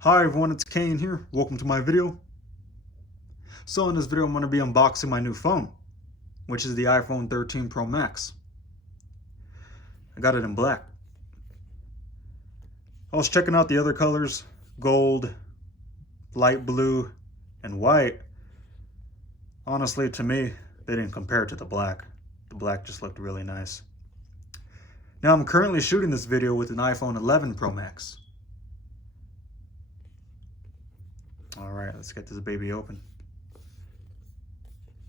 Hi everyone, it's Cain here. Welcome to my video. So in this video, I'm going to be unboxing my new phone, which is the iPhone 13 Pro Max. I got it in black. I was checking out the other colors, gold, light blue, and white. Honestly, to me, they didn't compare to the black. The black just looked really nice. Now I'm currently shooting this video with an iPhone 11 Pro Max. All right, let's get this baby open.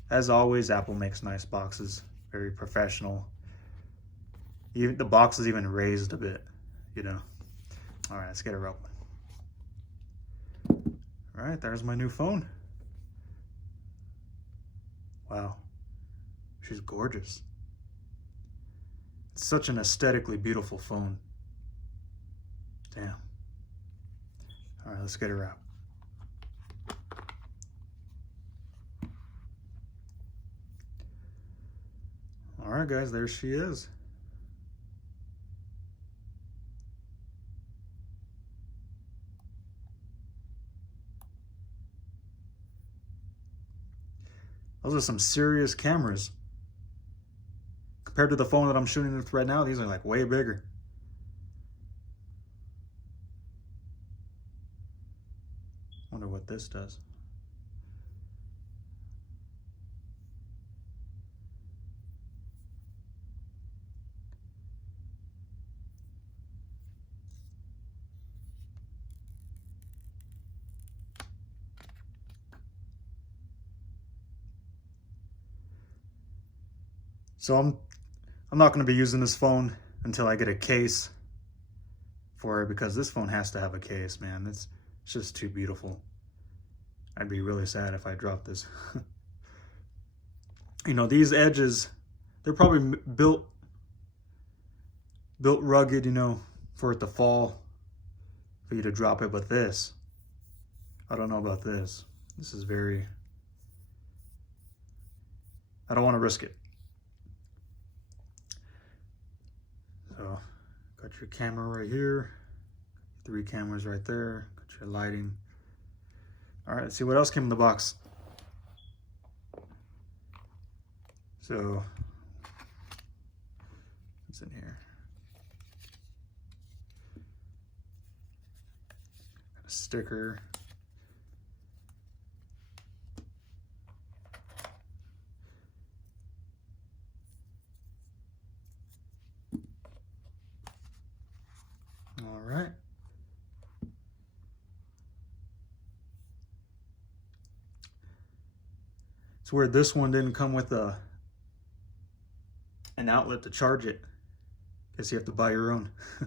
As always, Apple makes nice boxes, very professional. Even the box is even raised a bit, you know. All right, let's get her open. All right, there's my new phone. Wow, she's gorgeous. It's such an aesthetically beautiful phone. Damn. All right, let's get her out. All right, guys, there she is. Those are some serious cameras. Compared to the phone that I'm shooting with right now, these are like way bigger. Wonder what this does. So I'm not going to be using this phone until I get a case for it, because this phone has to have a case, man. It's just too beautiful. I'd be really sad if I dropped this. You know, these edges, they're probably built rugged, you know, for it to fall, for you to drop it. But this, I don't know about this. This is very, I don't want to risk it. So, got your camera right here, 3 cameras right there, got your lighting. All right, let's see what else came in the box. So, what's in here? Got a sticker. All right. It's weird this one didn't come with an outlet to charge it. Guess you have to buy your own. I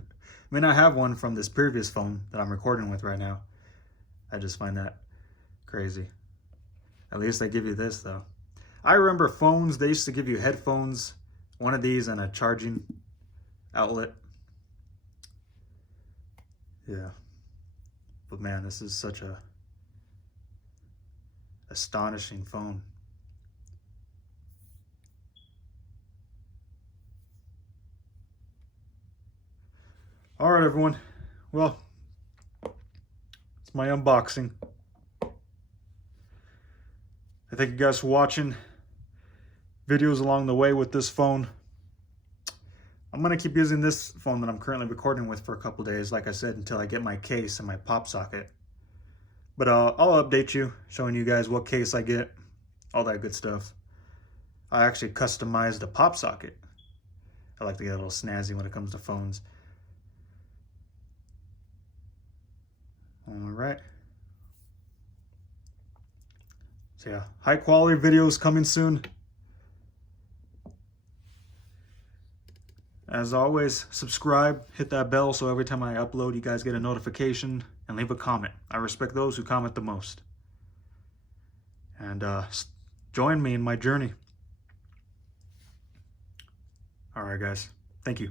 mean, I have one from this previous phone that I'm recording with right now. I just find that crazy. At least they give you this though. I remember phones, they used to give you headphones, one of these and a charging outlet. Yeah, but man, this is such a astonishing phone. All right, everyone. Well, it's my unboxing. I thank you guys for watching. Videos along the way with this phone. I'm going to keep using this phone that I'm currently recording with for a couple days, like I said, until I get my case and my pop socket. But I'll update you, showing you guys what case I get, all that good stuff. I actually customized the pop socket. I like to get a little snazzy when it comes to phones. All right. So yeah, high quality videos coming soon. As always, subscribe, hit that bell so every time I upload, you guys get a notification, and leave a comment. I respect those who comment the most. And join me in my journey. All right, guys. Thank you.